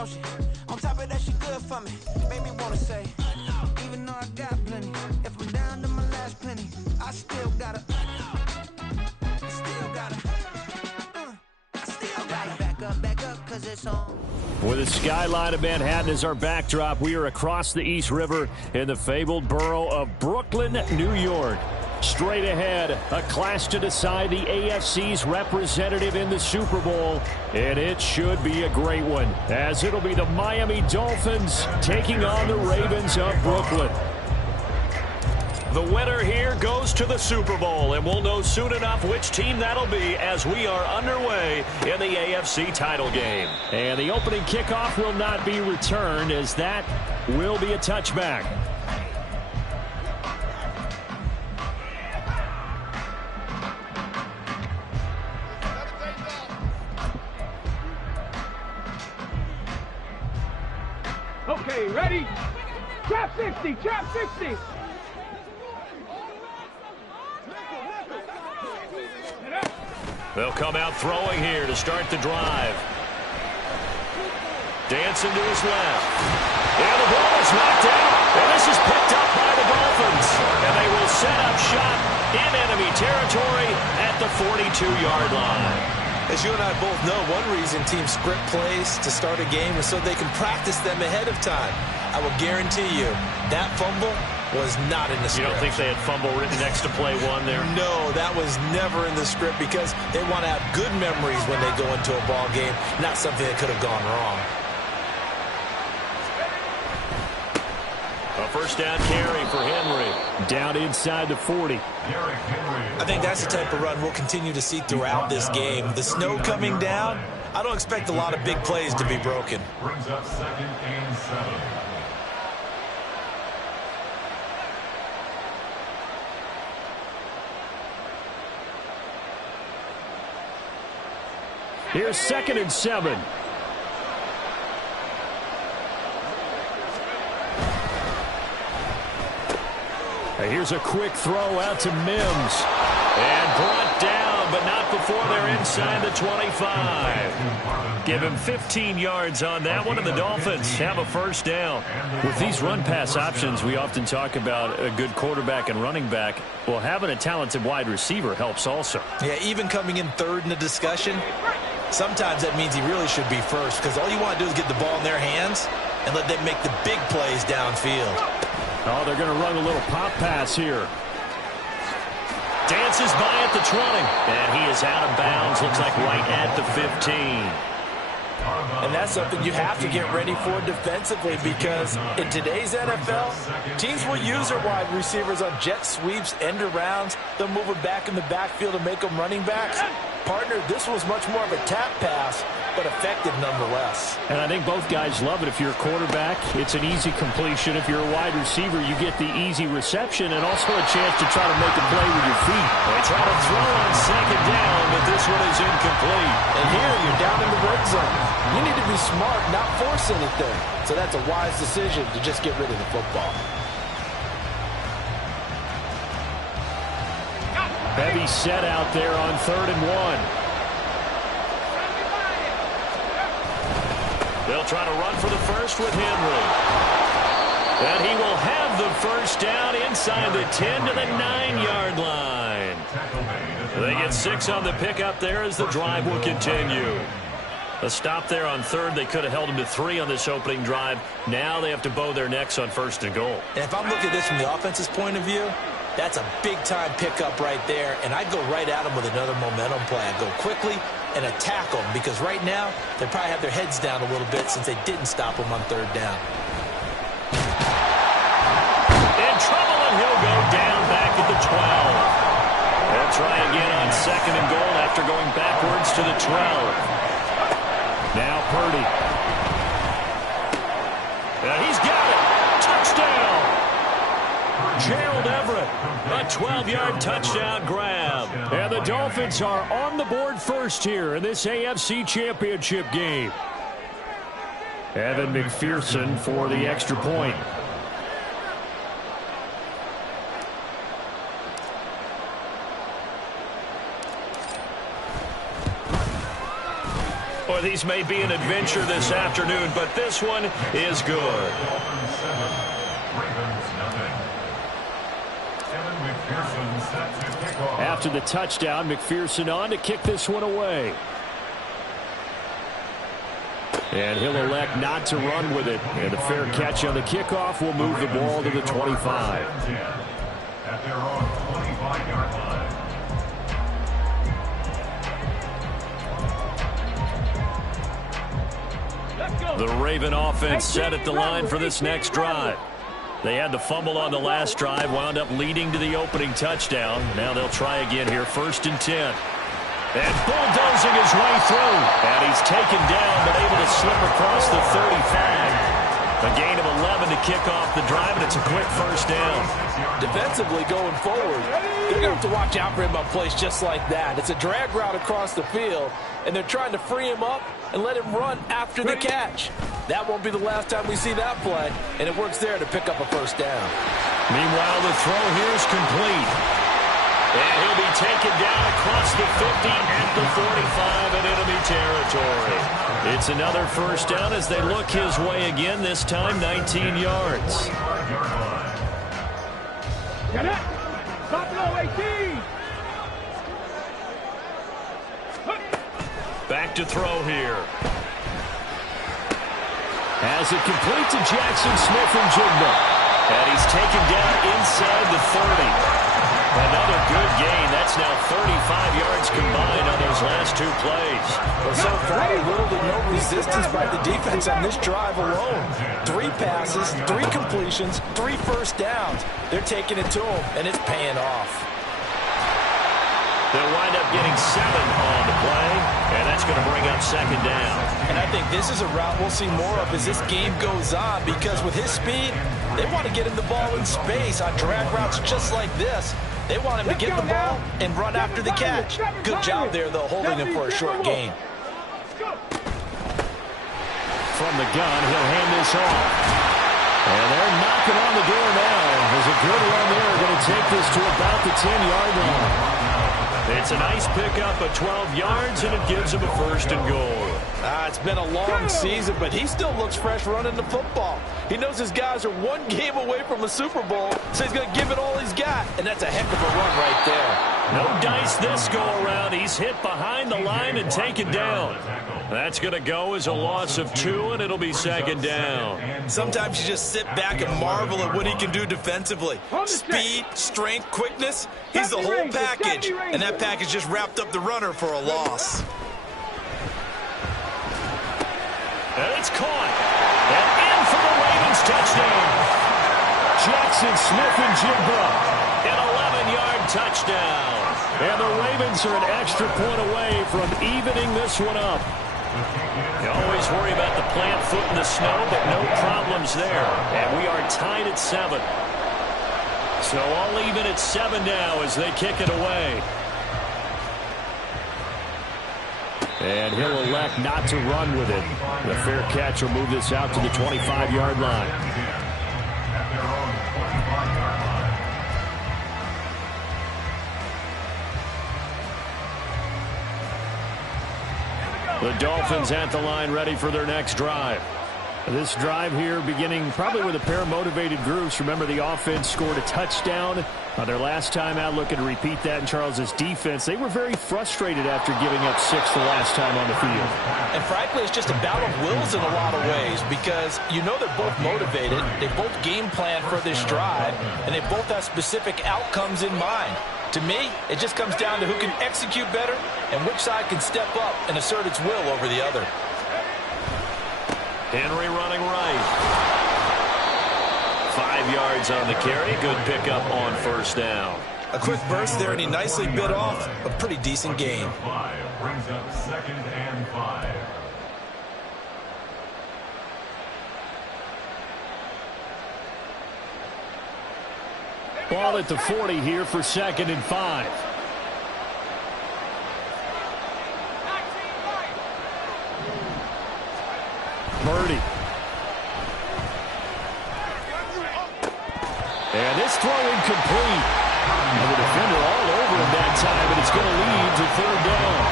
don't she? On top of that, she good for me. Made me wanna say, even though I got plenty, if I'm down to my last penny, I still gotta back up, cause it's on. With the skyline of Manhattan as our backdrop, we are across the East River in the fabled borough of Brooklyn, New York. Straight ahead, a clash to decide the AFC's representative in the Super Bowl, and it should be a great one, as it'll be the Miami Dolphins taking on the Ravens of Brooklyn. The winner here goes to the Super Bowl, and we'll know soon enough which team that'll be as we are underway in the AFC title game. And the opening kickoff will not be returned, as that will be a touchback. Okay, ready? Trap 60, trap 60. They'll come out throwing here to start the drive. Dancing to his left. And the ball is knocked out. And this is picked up by the Dolphins. And they will set up shop in enemy territory at the 42-yard line. As you and I both know, one reason teams script plays to start a game is so they can practice them ahead of time. I will guarantee you that fumble was not in the script. You don't think they had fumble written next to play one there? No, that was never in the script because they want to have good memories when they go into a ball game, not something that could have gone wrong. A first down carry for Henry. Down inside the 40. I think that's the type of run we'll continue to see throughout this game. The snow coming down, I don't expect a lot of big plays to be broken. Brings up 2nd and 7. Here's 2nd and 7. Here's a quick throw out to Mims. And brought down, but not before they're inside the 25. Give him 15 yards on that one, and the Dolphins have a first down. With these run-pass options, we often talk about a good quarterback and running back. Well, having a talented wide receiver helps also. Yeah, even coming in third in the discussion, sometimes that means he really should be first because all you want to do is get the ball in their hands and let them make the big plays downfield. Oh, they're going to run a little pop pass here. Dances by at the 20. And he is out of bounds. Looks like right at the 15. And that's something you have to get ready for defensively because in today's NFL, teams will use their wide receivers on jet sweeps, end arounds. They'll move them back in the backfield and make them running backs. Partner, this was much more of a tap pass, but effective nonetheless. And I think both guys love it. If you're a quarterback, it's an easy completion. If you're a wide receiver, you get the easy reception and also a chance to try to make a play with your feet. They try to throw on 2nd down, but this one is incomplete. And here, you're down in the red zone. You need to be smart, not force anything. So that's a wise decision to just get rid of the football. Heavy set out there on 3rd and 1. They'll try to run for the first with Henry. And he will have the first down inside the 10 to the 9-yard line. They get 6 on the pickup there as the drive will continue. A stop there on 3rd. They could have held him to 3 on this opening drive. Now they have to bow their necks on 1st and goal. And if I'm looking at this from the offense's point of view, that's a big-time pickup right there. And I'd go right at him with another momentum play. I'd go quickly and attack them because right now they probably have their heads down a little bit since they didn't stop them on 3rd down. In trouble, and he'll go down back at the 12. They'll try again on 2nd and goal after going backwards to the 12. Now Purdy. He's got it. Touchdown. Gerald Everett, a 12-yard touchdown grab. And the Dolphins are on the board first here in this AFC Championship game. Evan McPherson for the extra point. Boy, these may be an adventure this afternoon, but this one is good. After the touchdown, McPherson on to kick this one away. And he'll elect not to run with it. And a fair catch on the kickoff will move the ball to the 25. At their own 25-yard line. The Raven offense set at the line for this next drive. They had the fumble on the last drive, wound up leading to the opening touchdown. Now they'll try again here, 1st and 10. And bulldozing his way through. And he's taken down, but able to slip across the 35. A gain of 11 to kick off the drive, and it's a quick first down. Defensively going forward, they're going to have to watch out for him on plays just like that. It's a drag route across the field, and they're trying to free him up and let him run after the catch. That won't be the last time we see that play, and it works there to pick up a first down. Meanwhile, the throw here is complete. And he'll be taken down across the 50 at the 45 in enemy territory. It's another first down as they look his way again, this time 19 yards. Get it! Top low, 18! Back to throw here. Has it complete to Jackson Smith-Njigba. And he's taken down inside the 30. Another good gain. That's now 35 yards combined on those last 2 plays. Well, so far, little to no resistance by the defense on this drive alone. 3 passes, 3 completions, 3 first downs. They're taking it to him, and it's paying off. They'll wind up getting 7 on the play, and that's going to bring up 2nd down. And I think this is a route we'll see more of as this game goes on, because with his speed, they want to get him the ball in space on drag routes just like this. They want him to get the ball and run after the catch. Good job there, though, holding him for a short gain. From the gun, he'll hand this off. And they're knocking on the door now. There's a good run there. Going to take this to about the 10-yard line. It's a nice pickup of 12 yards, and it gives him a 1st and goal. It's been a long season, but he still looks fresh running the football. He knows his guys are 1 game away from a Super Bowl, so he's going to give it all he's got, and that's a heck of a run right there. No dice this go-around. He's hit behind the line and taken down. That's going to go as a loss of 2, and it'll be 2nd down. Sometimes you just sit back and marvel at what he can do defensively. Speed, strength, quickness, he's the whole package, and that package just wrapped up the runner for a loss. And it's caught. And in for the Ravens touchdown. Jackson Smith-Njigba, an 11-yard touchdown. And the Ravens are an extra point away from evening this one up. You always worry about the plant foot in the snow, but no problems there. And we are tied at 7. So all even at 7 now as they kick it away. And he'll elect not to run with it. The fair catch will move this out to the 25-yard line. The Dolphins at the line ready for their next drive. This drive here beginning probably with a pair of motivated groups. Remember, the offense scored a touchdown their last time out, looking to repeat that in Charles's defense. They were very frustrated after giving up 6 the last time on the field. And frankly, it's just a battle of wills in a lot of ways, because you know they're both motivated, they both game plan for this drive, and they both have specific outcomes in mind. To me, it just comes down to who can execute better and which side can step up and assert its will over the other. Henry running right. 5 yards on the carry. Good pickup on 1st down. A quick burst there, and he nicely bit off a pretty decent gain. Brings up 2nd and 5. Ball at the 40 here for 2nd and 5. Birdie. And this throw incomplete. And the defender all over him that time, and it's going to lead to 3rd down.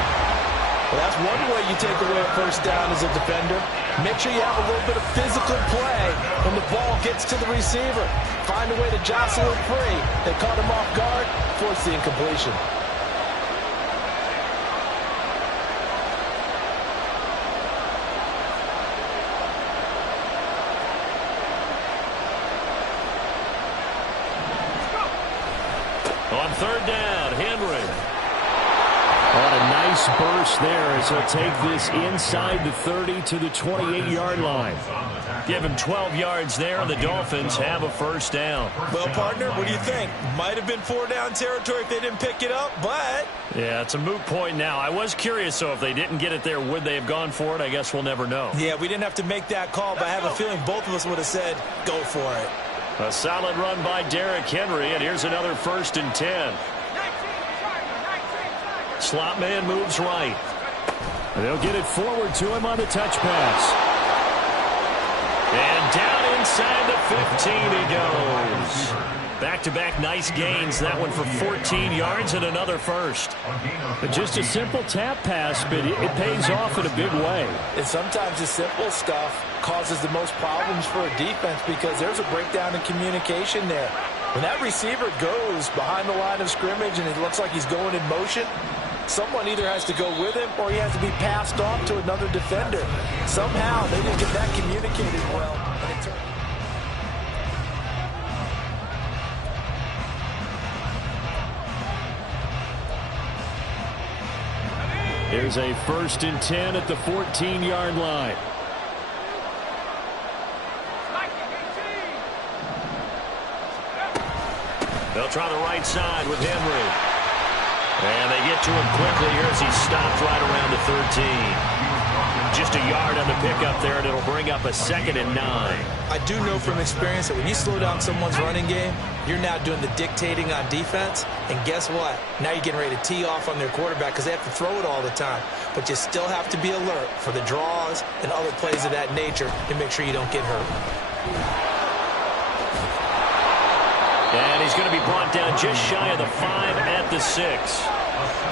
Well, that's one way you take away a first down as a defender. Make sure you have a little bit of physical play when the ball gets to the receiver. Find a way to jostle it free. They caught him off guard, forced the incompletion. On third down, Henry. On a nice burst there as he'll take this inside the 30 to the 28-yard line. Give him 12 yards there, and the Dolphins have a first down. Well, partner, what do you think? Might have been 4-down territory if they didn't pick it up, but... Yeah, it's a moot point now. I was curious, so if they didn't get it there, would they have gone for it? I guess we'll never know. Yeah, we didn't have to make that call, but I have a feeling both of us would have said, go for it. A solid run by Derrick Henry, and here's another 1st and 10. Slot man moves right. And they'll get it forward to him on the touch pass. And down inside the 15 he goes. Back-to-back nice gains. That one for 14 yards and another first. But just a simple tap pass, but it pays off in a big way. And sometimes the simple stuff causes the most problems for a defense because there's a breakdown in communication there. When that receiver goes behind the line of scrimmage and it looks like he's going in motion, someone either has to go with him or he has to be passed off to another defender. Somehow they didn't get that communicated well. And it turned... Here's a 1st and 10 at the 14-yard line. They'll try the right side with Henry. And they get to him quickly here as he stopped right around the 13. Just a yard on the pickup there, and it'll bring up a 2nd and 9. I do know from experience that when you slow down someone's running game, you're now doing the dictating on defense. And guess what? Now you're getting ready to tee off on their quarterback because they have to throw it all the time. But you still have to be alert for the draws and other plays of that nature to make sure you don't get hurt. And he's going to be brought down just shy of the 5 at the 6.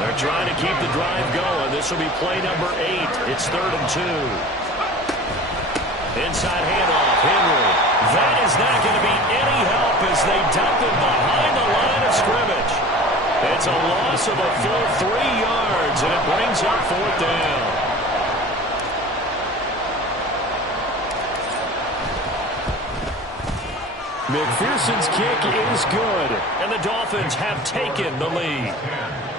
They're trying to keep the drive going. This will be play number 8. It's 3rd and 2. Inside handoff, Henry. That is not going to be any help as they dump it behind the line of scrimmage. It's a loss of a full 3 yards, and it brings up 4th down. McPherson's kick is good, and the Dolphins have taken the lead.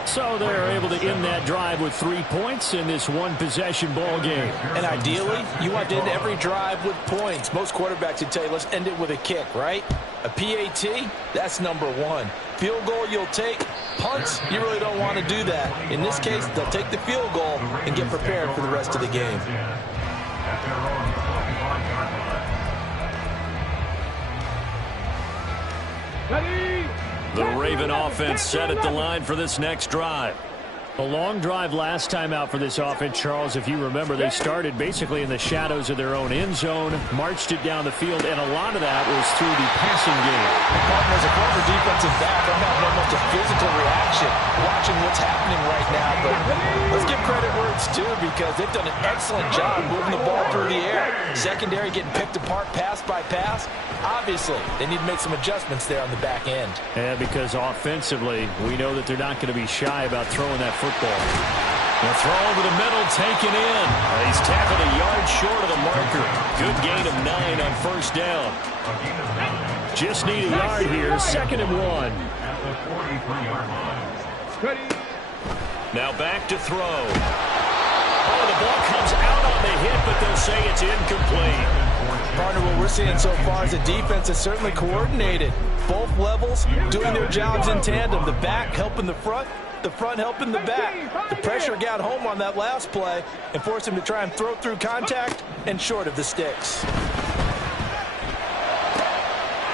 So they're able to end that drive with 3 points in this one-possession ball game. And ideally, you want to end every drive with points. Most quarterbacks would tell you, let's end it with a kick, right? A PAT, that's number 1. Field goal you'll take. Punts, you really don't want to do that. In this case, they'll take the field goal and get prepared for the rest of the game. The Raven offense set at the line for this next drive. A long drive last time out for this offense, Charles. If you remember, they started basically in the shadows of their own end zone, marched it down the field, and a lot of that was through the passing game. As a former defensive back, I'm having almost a physical reaction watching what's happening right now. But let's give credit where it's due because they've done an excellent job moving the ball through the air. Secondary getting picked apart pass by pass. Obviously, they need to make some adjustments there on the back end. Yeah, because offensively, we know that they're not going to be shy about throwing that football. The throw over the middle, taken in. He's tackled a yard short of the marker. Good gain of 9 on 1st down. Just need a yard here. 2nd and 1. Now back to throw. Oh, the ball comes out on the hit, but they'll say it's incomplete. Partner, what we're seeing so far is the defense is certainly coordinated. Both levels doing their jobs in tandem. The back helping the front helping the back. The pressure got home on that last play and forced him to try and throw through contact and short of the sticks.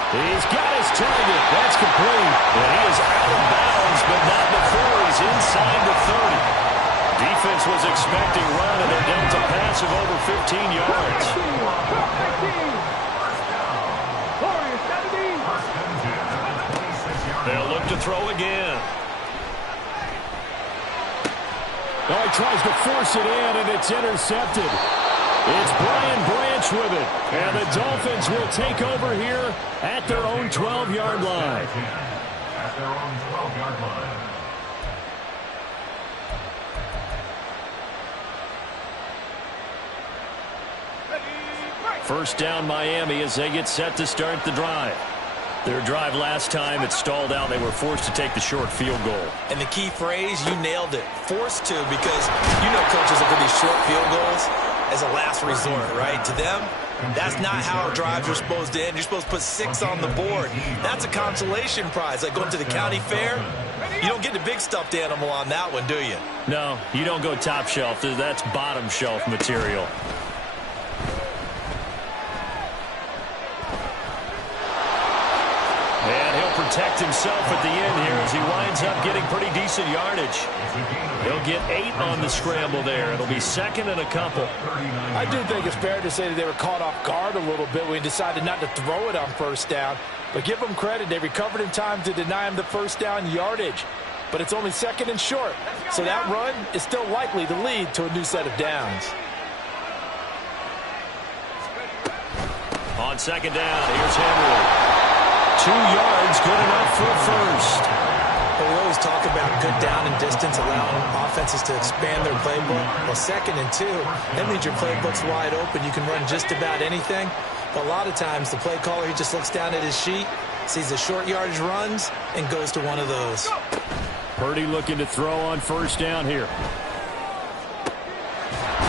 He's got his target. That's complete. And he is out of bounds, but not before he's inside the 30. Defense was expecting run, and they're down to pass of over 15 yards. They'll look to throw again. Oh, he tries to force it in, and it's intercepted. It's Brian Branch with it. And the Dolphins will take over here at their own 12-yard line. At their own 12-yard line. First down Miami as they get set to start the drive. Their drive last time, it stalled out. They were forced to take the short field goal. And the key phrase, you nailed it. Forced to, because you know coaches look at these short field goals as a last resort, right? To them, that's not how drives are supposed to end. You're supposed to put 6 on the board. That's a consolation prize. Like going to the county fair, you don't get the big stuffed animal on that one, do you? No, you don't go top shelf. That's bottom shelf material. And he'll protect himself at the end here as he winds up getting pretty decent yardage. He'll get 8 on the scramble there. It'll be second and a couple. I do think it's fair to say that they were caught off guard a little bit when he decided not to throw it on first down. But give them credit. They recovered in time to deny him the first down yardage. But it's only second and short. So that run is still likely to lead to a new set of downs. On second down, here's Henry. 2 yards, good enough for a first. Well, we always talk about good down and distance, allowing offenses to expand their playbook. Well, second and 2, that means your playbook's wide open. You can run just about anything. But a lot of times, the play caller, he just looks down at his sheet, sees the short yardage runs, and goes to one of those. Purdy looking to throw on first down here.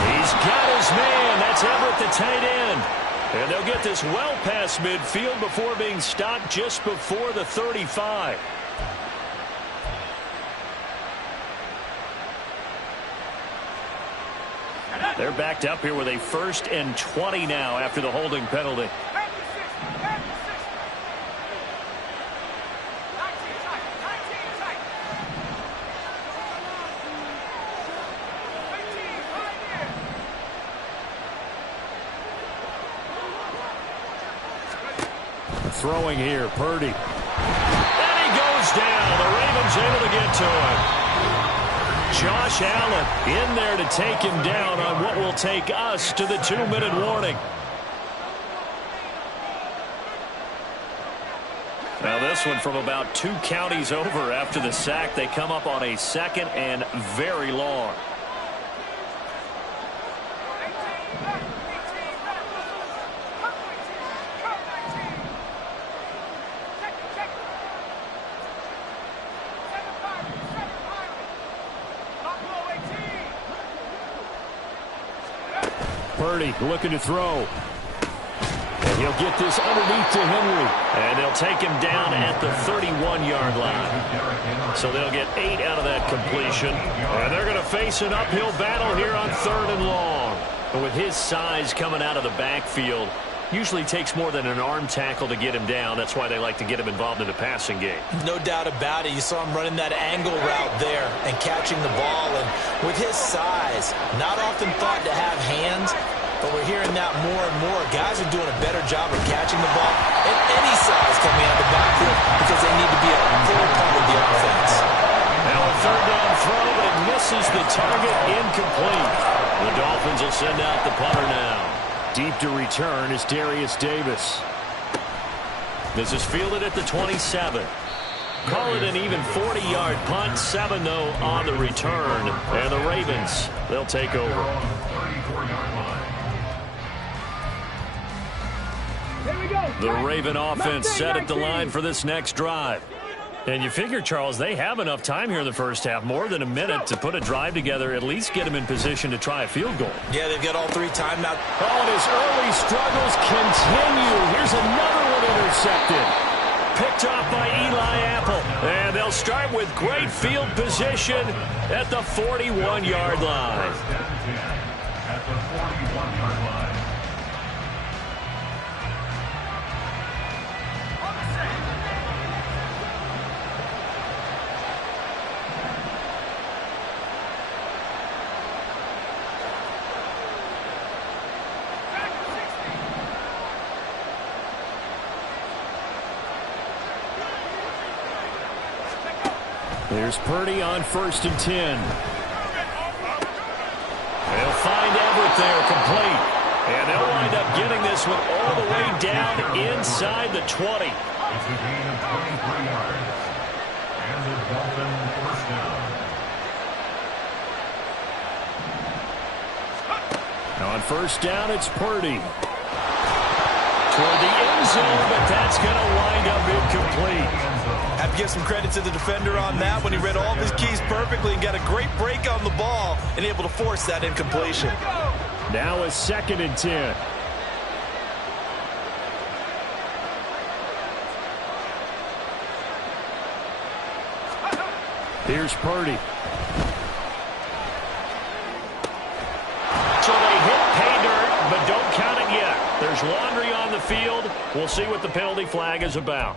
He's got his man. That's Everett, the tight end. And they'll get this well past midfield before being stopped just before the 35. They're backed up here with a 1st and 20 now after the holding penalty. Throwing here, Purdy. And he goes down. The Ravens able to get to him. Josh Allen in there to take him down on what will take us to the 2-minute warning. Now this one from about 2 counties over after the sack. They come up on a 2nd and very long. Purdy looking to throw. And he'll get this underneath to Henry. And they'll take him down at the 31-yard line. So they'll get 8 out of that completion. And they're going to face an uphill battle here on 3rd and long. But with his size coming out of the backfield, usually takes more than an arm tackle to get him down. That's why they like to get him involved in the passing game. No doubt about it. You saw him running that angle route there and catching the ball. And with his size, not often thought to have hands, but we're hearing that more and more. Guys are doing a better job of catching the ball at any size coming out of the backfield because they need to be a full part of the offense. Now a 3rd down throw, but it misses the target, incomplete. The Dolphins will send out the punter now. Deep to return is Darius Davis. This is fielded at the 27. Call it an even 40-yard punt. 7, though, on the return. And the Ravens, they'll take over. The Raven offense set at the line for this next drive. And you figure, Charles, they have enough time here in the first half, more than a minute, to put a drive together, at least get them in position to try a field goal. Yeah, they've got all 3 timeouts. Oh, and his early struggles continue. Here's another one intercepted. Picked off by Eli Apple. And they'll start with great field position at the 41-yard line. At the 41-yard line. Here's Purdy on 1st and 10. beginning this one all the way down inside the 20. It's a gain of 23 yards. And the Dolphins first down. On first down, it's Purdy. Toward the end zone, but that's going to wind up incomplete. I have to give some credit to the defender on that when he read all of his keys perfectly and got a great break on the ball and able to force that incompletion. Now a 2nd and 10. Here's Purdy. So they hit pay dirt, but don't count it yet. There's laundry on the field. We'll see what the penalty flag is about.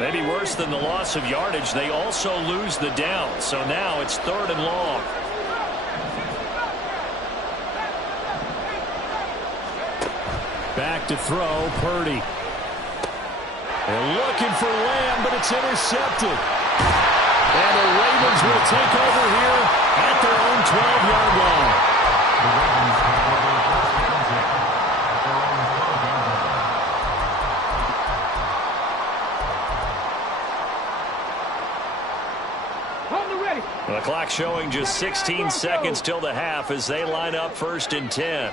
Maybe worse than the loss of yardage, they also lose the down. So now it's 3rd and long. Back to throw, Purdy. They're looking for Lamb, but it's intercepted. And the Ravens will take over here at their own 12-yard line. The Ravens take over first and 10 at their own 12-yard line. On the ready. The clock showing just 16 seconds till the half as they line up 1st and 10.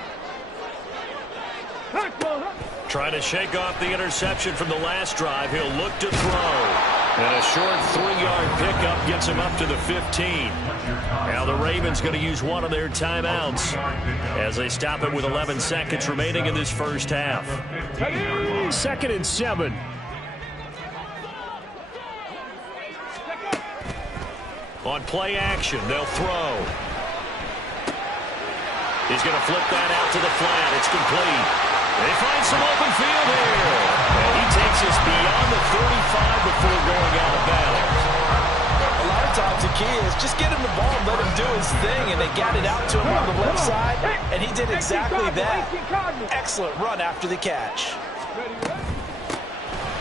Trying to shake off the interception from the last drive. He'll look to throw. And a short 3-yard pickup gets him up to the 15. Now the Ravens going to use one of their timeouts as they stop it with 11 seconds remaining in this first half. 2nd and 7. On play action, they'll throw. He's going to flip that out to the flat. It's complete. They find some open field here. And he takes us beyond the 35 before going out of bounds. A lot of times the key is just get him the ball and let him do his thing, and they got it out to him on the left side, and he did exactly that. Excellent run after the catch.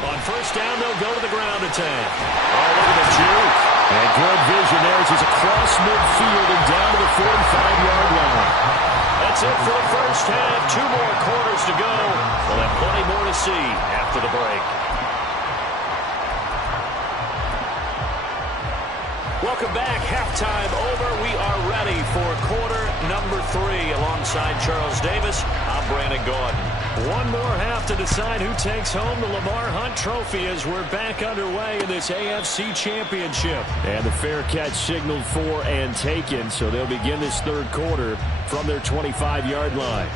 On first down, they'll go to the ground attack. Oh, look at the juke. And good vision there as he's across midfield and down to the 45-yard line. That's it for the first half. 2 more quarters to go. We'll have plenty more to see after the break. Welcome back. Halftime over. We are ready for quarter number 3. Alongside Charles Davis, I'm Brandon Gordon. One more half to decide who takes home the Lamar Hunt Trophy as we're back underway in this AFC Championship. And the fair catch signaled for and taken, so they'll begin this 3rd quarter from their 25-yard line.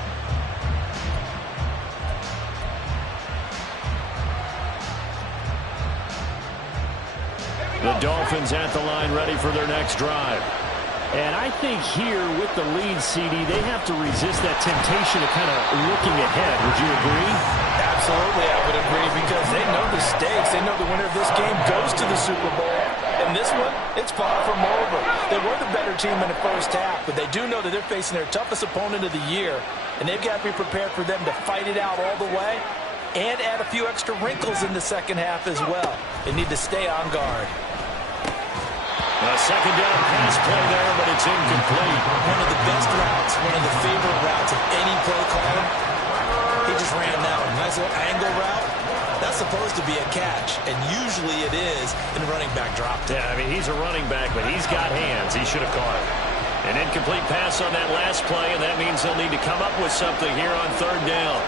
The Dolphins at the line ready for their next drive. And I think here with the lead, CD, they have to resist that temptation of kind of looking ahead. Would you agree? Absolutely, I would agree, because they know the stakes. They know the winner of this game goes to the Super Bowl. And this one, it's far from over. They were the better team in the first half, but they do know that they're facing their toughest opponent of the year, and they've got to be prepared for them to fight it out all the way and add a few extra wrinkles in the second half as well. They need to stay on guard. A second down pass play there, but it's incomplete. One of the best routes, one of the favorite routes of any play caller. He just ran that one. Nice little angle route. That's supposed to be a catch, and usually it is in a running back drop. Yeah, I mean, he's a running back, but he's got hands. He should have caught it. An incomplete pass on that last play, and that means they'll need to come up with something here on 3rd down.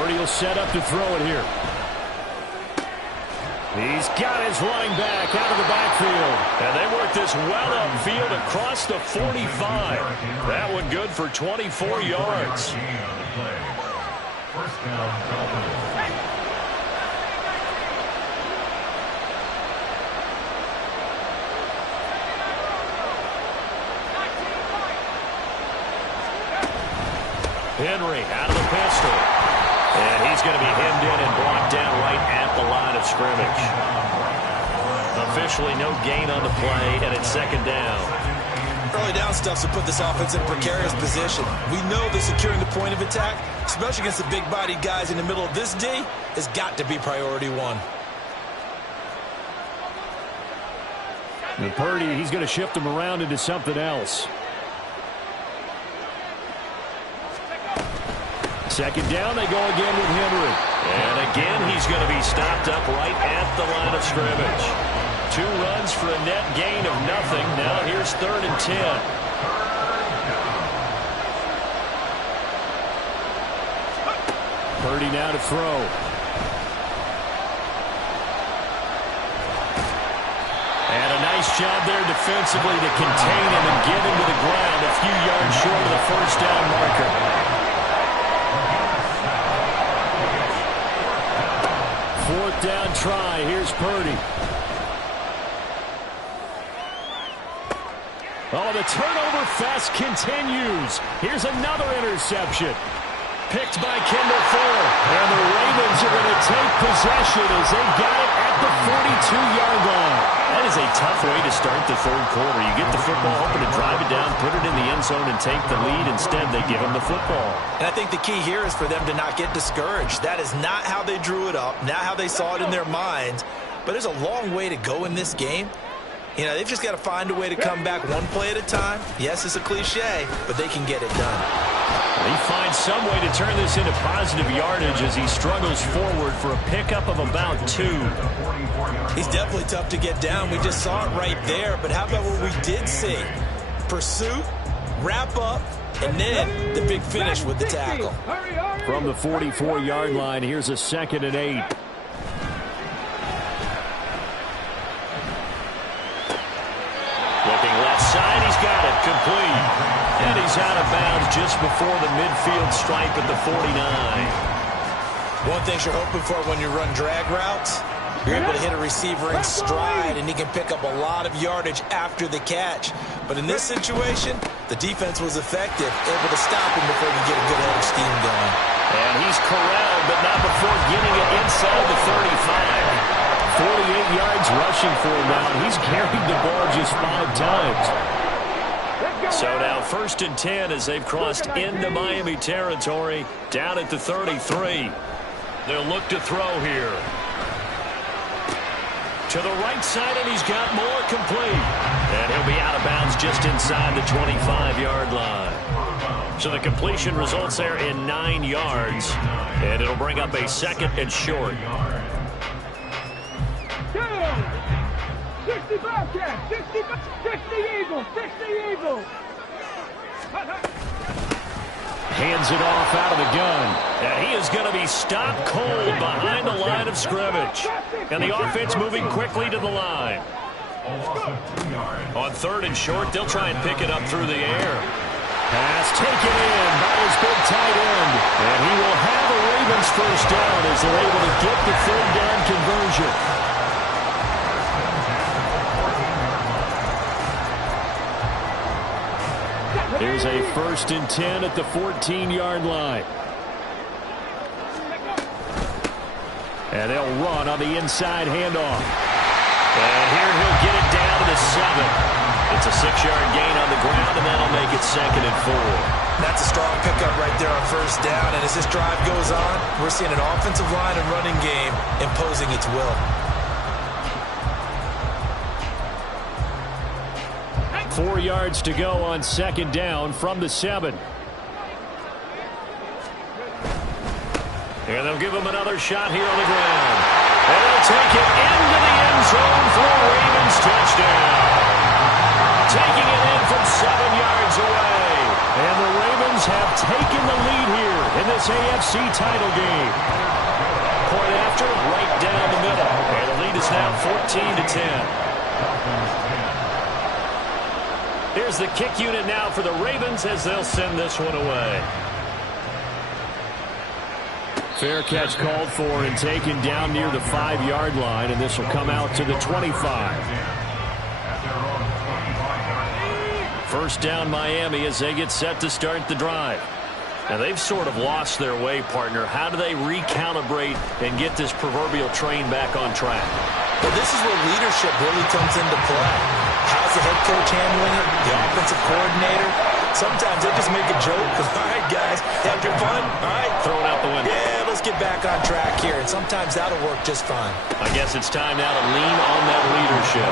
Purdy will set up to throw it here. He's got his running back out of the backfield. And they work this well upfield across the 45. That one good for 24 yards. First down, Dolphins. Henry out of the pistol. And he's going to be hemmed in and brought down right at the line of scrimmage. Officially no gain on the play, and it's 2nd down. Early down stuff to put this offense in a precarious position. We know that securing the point of attack, especially against the big-bodied guys in the middle of this D, has got to be priority one. And Purdy, he's going to shift him around into something else. Second down, they go again with Henry. And again, he's going to be stopped up right at the line of scrimmage. 2 runs for a net gain of nothing. Now here's 3rd and 10. Purdy now to throw. And a nice job there defensively to contain him and get him to the ground a few yards short of the first down marker. 4th down try. Here's Purdy. Oh, the turnover fest continues. Here's another interception. Picked by Kendall Fuller. And the Ravens are going to take possession as they got it at the 42-yard line. That is a tough way to start the 3rd quarter. You get the football, hoping to drive it down, put it in the end zone, and take the lead. Instead, they give them the football. And I think the key here is for them to not get discouraged. That is not how they drew it up, not how they saw it in their minds. But there's a long way to go in this game. You know, they've just got to find a way to come back one play at a time. Yes, it's a cliche, but they can get it done. He finds some way to turn this into positive yardage as he struggles forward for a pickup of about 2. He's definitely tough to get down. We just saw it right there. But how about what we did see? Pursuit, wrap up, and then the big finish with the tackle. From the 44-yard line, here's a 2nd and 8. Looking left side, he's got it, complete. And he's out of bounds just before the midfield stripe at the 49. One thing you're hoping for when you run drag routes, you're able to hit a receiver in stride, and he can pick up a lot of yardage after the catch. But in this situation, the defense was effective, able to stop him before he get a good head of steam going. And he's corralled, but not before getting it inside the 35. 48 yards rushing for him now. He's carried the ball just 5 times. So now 1st and 10 as they've crossed into Miami territory, down at the 33. They'll look to throw here. To the right side, and he's got more, complete. And he'll be out of bounds just inside the 25-yard line. So the completion results there in 9 yards. And it'll bring up a 2nd and short. 60 Bobcats, 60 Eagles, 60 Eagles. Hands it off out of the gun. And he is going to be stopped cold behind the line of scrimmage. And the offense moving quickly to the line. On 3rd and short, they'll try and pick it up through the air. Pass taken in by his big tight end. And he will have a Ravens first down as they're able to get the 3rd down conversion. Here's a 1st and 10 at the 14-yard line. And they'll run on the inside handoff. And here he'll get it down to the 7. It's a 6-yard gain on the ground, and that'll make it 2nd and 4. That's a strong pickup right there on 1st down. And as this drive goes on, we're seeing an offensive line and running game imposing its will. 4 yards to go on 2nd down from the 7. And they'll give him another shot here on the ground. And they'll take it into the end zone for a Ravens touchdown. Taking it in from 7 yards away. And the Ravens have taken the lead here in this AFC title game. Point after, right down the middle. And the lead is now 14-10. Here's the kick unit now for the Ravens as they'll send this one away. Fair catch called for and taken down near the 5-yard line, and this will come out to the 25. 1st down Miami as they get set to start the drive. Now they've sort of lost their way, partner. How do they recalibrate and get this proverbial train back on track? Well, this is where leadership really comes into play. How's the head coach handling it? The offensive coordinator? Sometimes they just make a joke. All right, guys, have your fun. All right. Throw it out the window. Yeah, let's get back on track here. And sometimes that'll work just fine. I guess it's time now to lean on that leadership.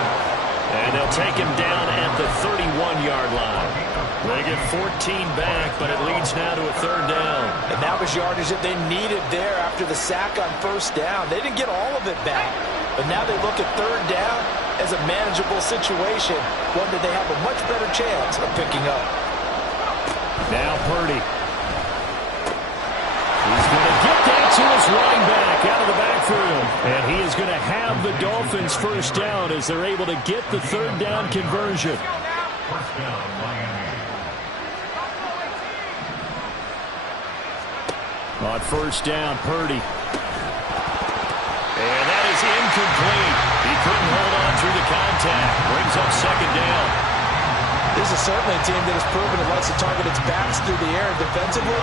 And they'll take him down at the 31-yard line. They get 14 back, but it leads now to a third down. And that was yardage that they needed there after the sack on first down. They didn't get all of it back, but now they look at third down as a manageable situation, one that they have a much better chance of picking up. Now Purdy. He's going to get that to his running back out of the backfield. And he is going to have the Dolphins first down as they're able to get the third down conversion. First down, Miami. On first down, Purdy. And that is incomplete. He couldn't hold on through the contact. Brings up second down. This is certainly a team that has proven it likes to target its backs through the air defensively.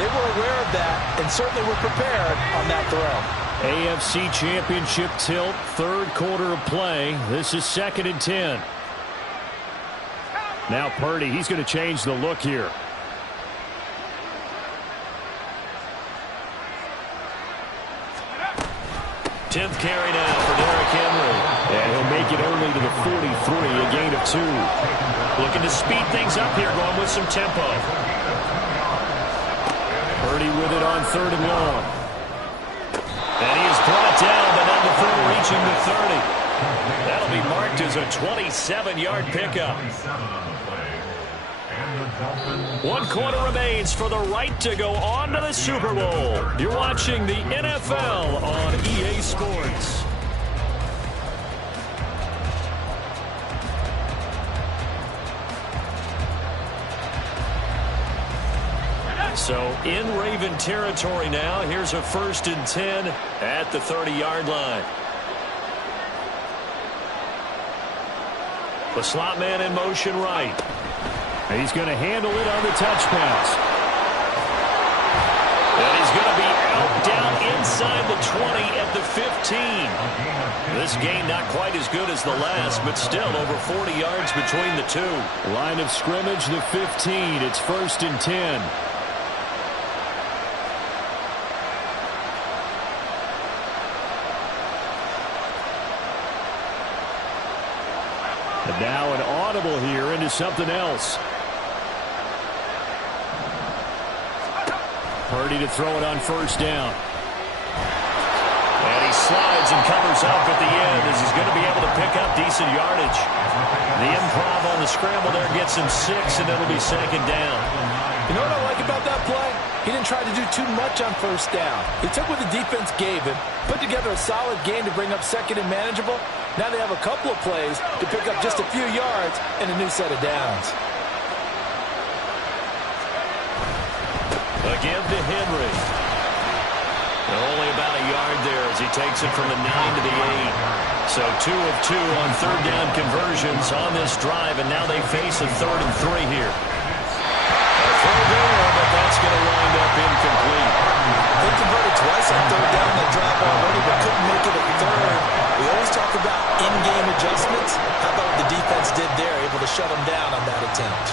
They were aware of that and certainly were prepared on that throw. AFC Championship tilt, third quarter of play. This is 2nd and 10. Now Purdy, he's going to change the look here. Tenth carry now for Derrick Henry. And he'll make it only to the 43, a gain of 2. Looking to speed things up here, going with some tempo. Purdy with it on 3rd and long. And he is brought down, but not before reaching the 30. That'll be marked as a 27-yard pickup. 27 on the play. And the Dolphins. 1 quarter remains for the right to go on to the Super Bowl. You're watching the NFL on EA Sports. So in Raven territory now. Here's a 1st and 10 at the 30-yard line. The slot man in motion right. He's going to handle it on the touch pass. And he's going to be out down inside the 20 at the 15. This game not quite as good as the last, but still over 40 yards between the two. Line of scrimmage, the 15. It's 1st and 10. And now an audible here into something else. Purdy to throw it on first down. And he slides and covers up at the end as he's going to be able to pick up decent yardage. The improv on the scramble there gets him 6, and it'll be 2nd down. You know what I like about that play? He didn't try to do too much on first down. He took what the defense gave him, put together a solid game to bring up 2nd and manageable. Now they have a couple of plays to pick up just a few yards and a new set of downs. A give to Henry. Only about a yard there as he takes it from the 9 to the 8. So 2 of 2 on third down conversions on this drive, and now they face a 3rd and 3 here. A throw there, but that's going to wind up incomplete. They converted twice on third down that drive already, but couldn't make it a third. We always talk about in-game adjustments. How about what the defense did there, able to shut them down on that attempt?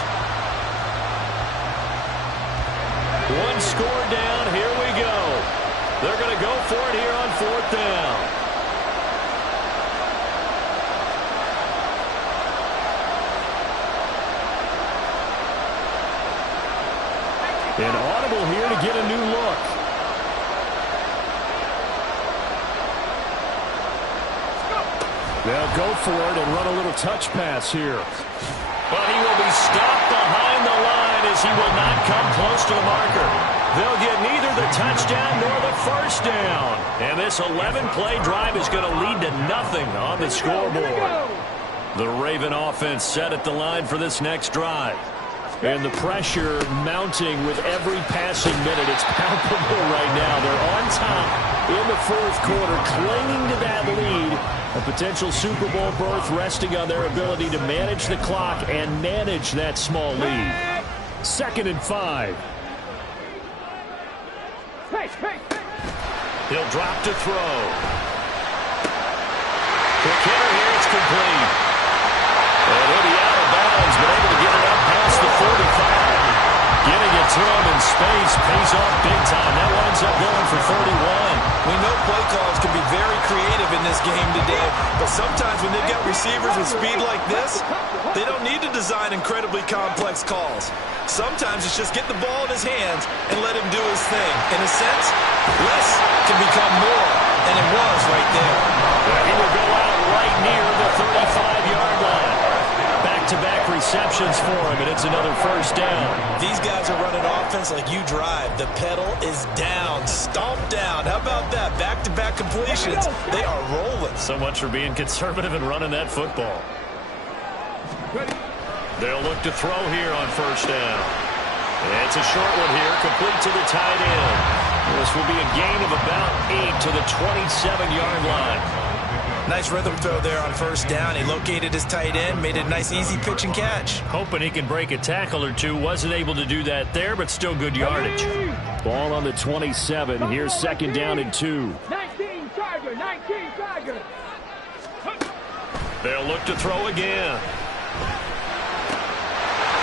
1 score down. Here we go. They're going to go for it here on 4th down. An audible here to get a new look. They'll go for it and run a little touch pass here. But he will be stopped behind the line as he will not come close to the marker. They'll get neither the touchdown nor the first down. And this 11-play drive is going to lead to nothing on the scoreboard. The Raven offense set at the line for this next drive. And the pressure mounting with every passing minute. It's palpable right now. They're on top in the 4th quarter, clinging to that lead. A potential Super Bowl berth resting on their ability to manage the clock and manage that small lead. 2nd and 5. He'll drop to throw. Quick hitter here, it's complete. And pace pays off big time. That winds up going for 31. We know play calls can be very creative in this game today, but sometimes when they've got receivers with speed like this, they don't need to design incredibly complex calls. Sometimes it's just get the ball in his hands and let him do his thing. In a sense, less can become more, and it was right there. He will go out right near the 35-yard line. Back-to-back receptions for him, and it's another first down. These guys are running offense like you drive. The pedal is down, stomped down. How about that? Back-to-back completions. They are rolling. So much for being conservative and running that football. They'll look to throw here on first down. It's a short one here, complete to the tight end. This will be a gain of about 8 to the 27-yard line. Nice rhythm throw there on first down. He located his tight end, made it a nice easy pitch and catch. Hoping he can break a tackle or two. Wasn't able to do that there, but still good yardage. Ball on the 27. Here's second down and 2. 19 Tiger, 19 Tiger. They'll look to throw again.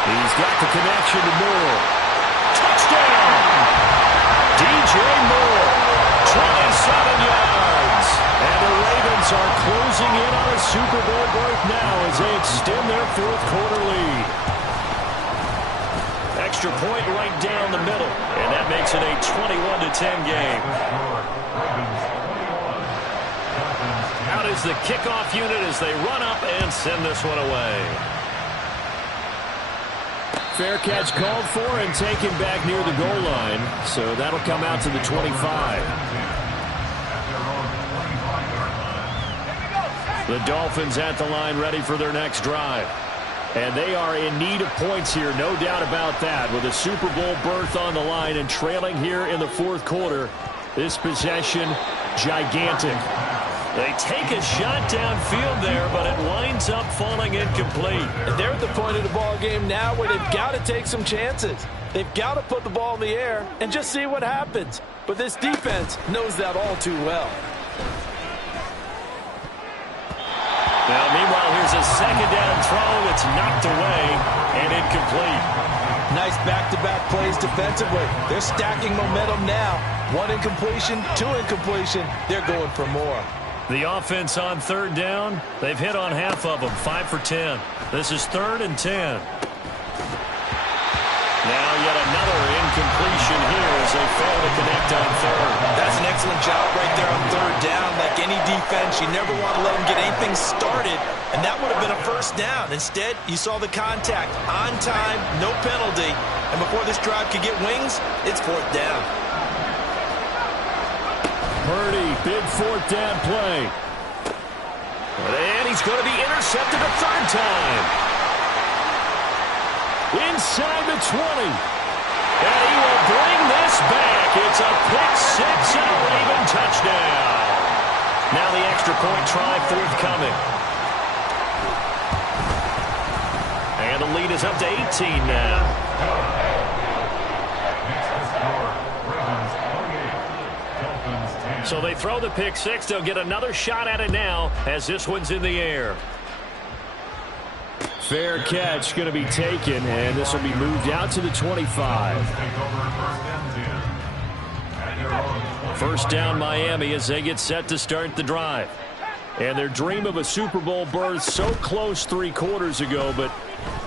He's got the connection to Moore. Touchdown! DJ Moore, 27 yards. And the Ravens are closing in on a Super Bowl berth now as they extend their fourth quarter lead. Extra point right down the middle, and that makes it a 21-10 game. Out is the kickoff unit as they run up and send this one away. Fair catch called for and taken back near the goal line, so that'll come out to the 25. The Dolphins at the line ready for their next drive. And they are in need of points here, no doubt about that. With a Super Bowl berth on the line and trailing here in the fourth quarter, this possession, gigantic. They take a shot downfield there, but it winds up falling incomplete. And they're at the point of the ball game now where they've got to take some chances. They've got to put the ball in the air and just see what happens. But this defense knows that all too well. Now, meanwhile, here's a second down throw. It's knocked away and incomplete. Nice back-to-back plays defensively. They're stacking momentum now. One incompletion, two incompletion. They're going for more. The offense on third down, they've hit on half of them, 5 for 10. This is 3rd and 10. Now yet another incompletion here as they fail to connect on third. That's an excellent job right there on third down. Like any defense, you never want to let them get anything started, and that would have been a first down. Instead, you saw the contact on time, no penalty, and before this drive could get wings, it's 4th down. Purdy, big 4th down play. And he's going to be intercepted a third time. Inside the 20. And he will bring this back. It's a pick six and a Raven touchdown. Now the extra point try forthcoming. And the lead is up to 18 now. So they throw the pick six. They'll get another shot at it now as this one's in the air. Fair catch going to be taken, and this will be moved out to the 25. First down Miami as they get set to start the drive. And their dream of a Super Bowl berth so close 3 quarters ago, but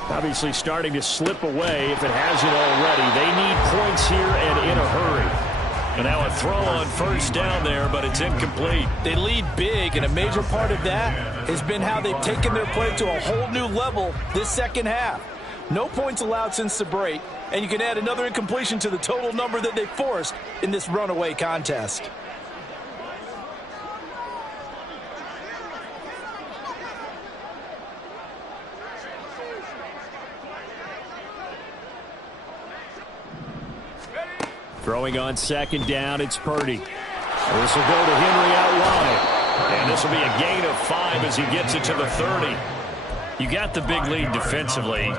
obviously starting to slip away if it hasn't already. They need points here and in a hurry. And now a throw on first down there, but it's incomplete. They lead big, and a major part of that has been how they've taken their play to a whole new level this second half. No points allowed since the break, and you can add another incompletion to the total number that they forced in this runaway contest. Throwing on second down, it's Purdy. This will go to Henry out wide. And this will be a gain of 5 as he gets it to the 30. You got the big lead defensively.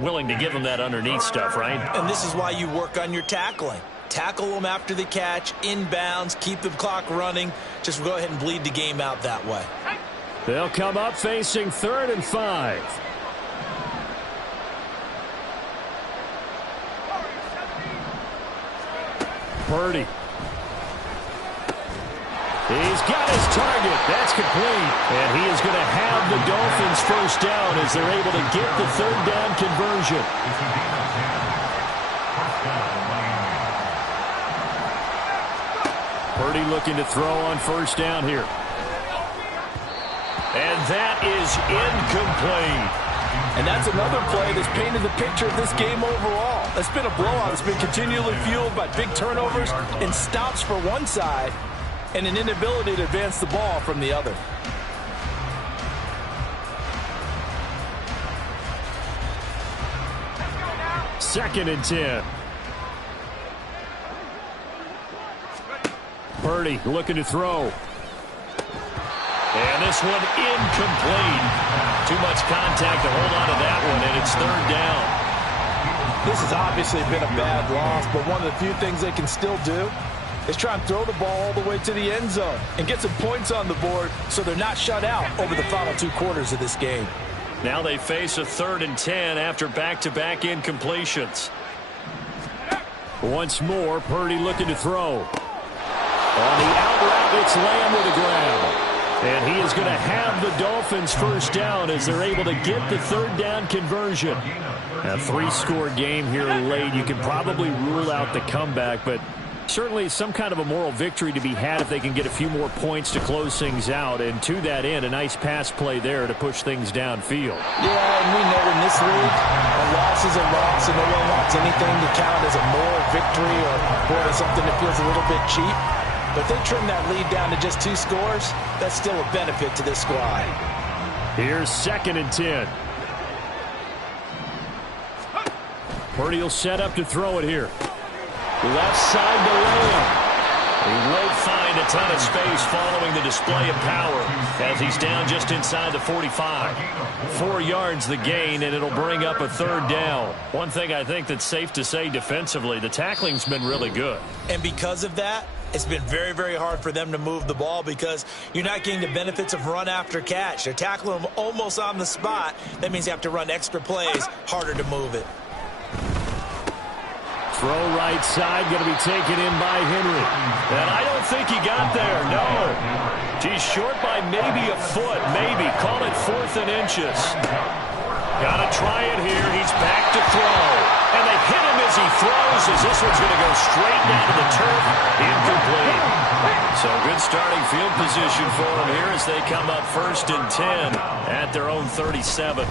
Willing to give him that underneath stuff, right? And this is why you work on your tackling. Tackle them after the catch, inbounds, keep the clock running. Just go ahead and bleed the game out that way. They'll come up facing 3rd and 5. Purdy. He's got his target. That's complete. And he is going to have the Dolphins first down as they're able to get the third down conversion. Purdy looking to throw on first down here. And that is incomplete. And that's another play that's painted the picture of this game overall. It's been a blowout. It's been continually fueled by big turnovers and stops for one side and an inability to advance the ball from the other. Second and 10. Purdy looking to throw. And this one incomplete. Too much contact to hold on to that one, and it's third down. This has obviously been a bad loss, but one of the few things they can still do is try and throw the ball all the way to the end zone and get some points on the board so they're not shut out over the final 2 quarters of this game. Now they face a 3rd and 10 after back-to-back incompletions. Once more, Purdy looking to throw. On the out route, it's Lamb with a grab. And he is going to have the Dolphins first down as they're able to get the third down conversion. A 3-score game here late. You can probably rule out the comeback, but certainly some kind of a moral victory to be had if they can get a few more points to close things out. And to that end, a nice pass play there to push things downfield. Yeah, and we know in this league, a loss is a loss, and no one wants anything to count as a moral victory or something that feels a little bit cheap. But if they trim that lead down to just 2 scores, that's still a benefit to this squad. Here's 2nd and 10. Purdy will set up to throw it here. Left side to Lamb. He won't find a ton of space following the display of power as he's down just inside the 45. 4 yards the gain, and it'll bring up a third down. One thing I think that's safe to say defensively, the tackling's been really good. And because of that, it's been very, very hard for them to move the ball because you're not getting the benefits of run after catch. They're tackling them almost on the spot. That means you have to run extra plays, harder to move it. Throw right side, going to be taken in by Henry. And I don't think he got there, no. He's short by maybe a foot, maybe. Call it 4th and inches. Got to try it here. He's back to throw. And they hit him as he throws, as this one's going to go straight down to the turf. Incomplete. So good starting field position for them here as they come up 1st and 10 at their own 37.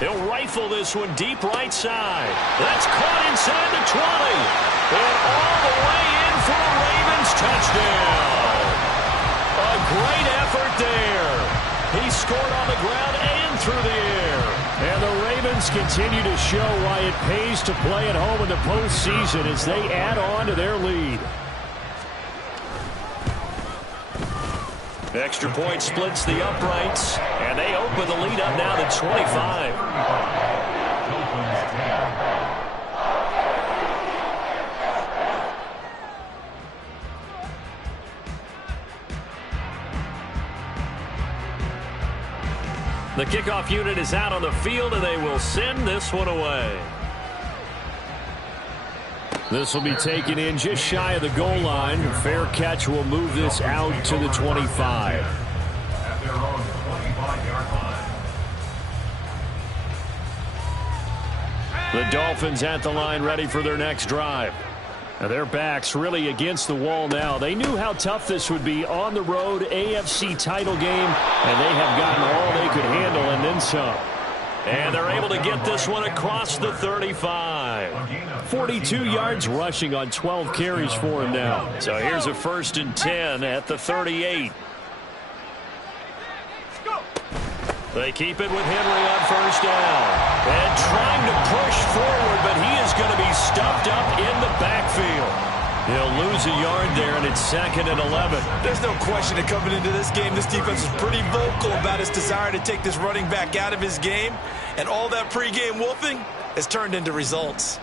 He'll rifle this one deep right side. That's caught inside the 20. And all the way in for a Ravens touchdown. A great effort there. He scored on the ground and through the air. And the Ravens continue to show why it pays to play at home in the postseason as they add on to their lead. Extra point splits the uprights, and they open the lead up now to 25. The kickoff unit is out on the field, and they will send this one away. This will be taken in just shy of the goal line. Fair catch will move this out to the 25. At their own 25-yard line. The Dolphins at the line ready for their next drive. Now their backs really against the wall now. They knew how tough this would be on the road, AFC title game, and they have gotten all they could handle and then some. And they're able to get this one across the 35. 42 yards rushing on 12 carries for him now. So here's a 1st and 10 at the 38. They keep it with Henry on 1st down. And trying to push forward, but he is going to be stuffed up in the backfield. He'll lose a yard there, and it's 2nd and 11. There's no question that coming into this game, this defense is pretty vocal about its desire to take this running back out of his game. And all that pregame wolfing has turned into results.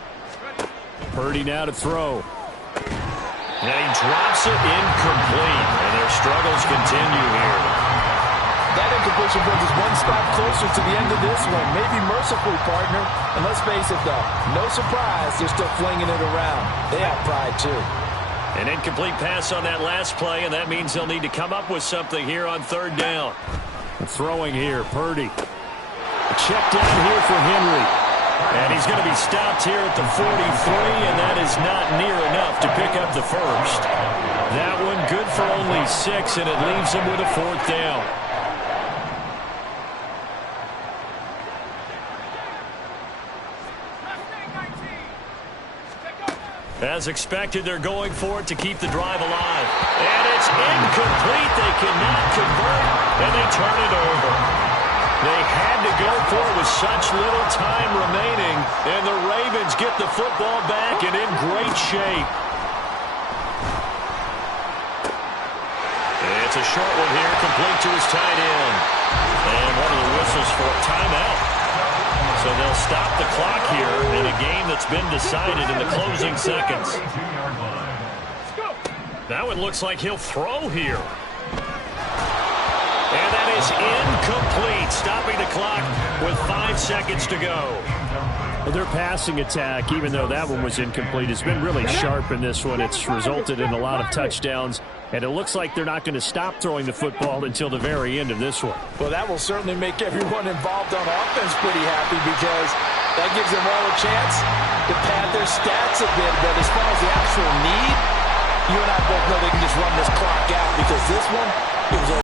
Purdy now to throw. And he drops it incomplete. And their struggles continue here. That incompletion brings us one stop closer to the end of this one. Maybe mercifully, partner. And let's face it, though, no surprise, they're still flinging it around. They have pride, too. An incomplete pass on that last play, and that means they'll need to come up with something here on third down. Throwing here, Purdy. A check down here for Henry. And he's going to be stopped here at the 43, and that is not near enough to pick up the first. That one good for only 6, and it leaves him with a fourth down. As expected, they're going for it to keep the drive alive. And it's incomplete. They cannot convert, and they turn it over. They had to go for it with such little time remaining, and the Ravens get the football back and in great shape. It's a short one here, complete to his tight end. And one of the whistles for a timeout. So they'll stop the clock here in a game that's been decided in the closing seconds. That one looks like he'll throw here. And that is incomplete, stopping the clock with 5 seconds to go. Well, their passing attack, even though that one was incomplete, has been really sharp in this one. It's resulted in a lot of touchdowns, and it looks like they're not going to stop throwing the football until the very end of this one. Well, that will certainly make everyone involved on offense pretty happy because that gives them all a chance to pad their stats a bit. But as far as the actual need, you and I both know they can just run this clock out because this one, it was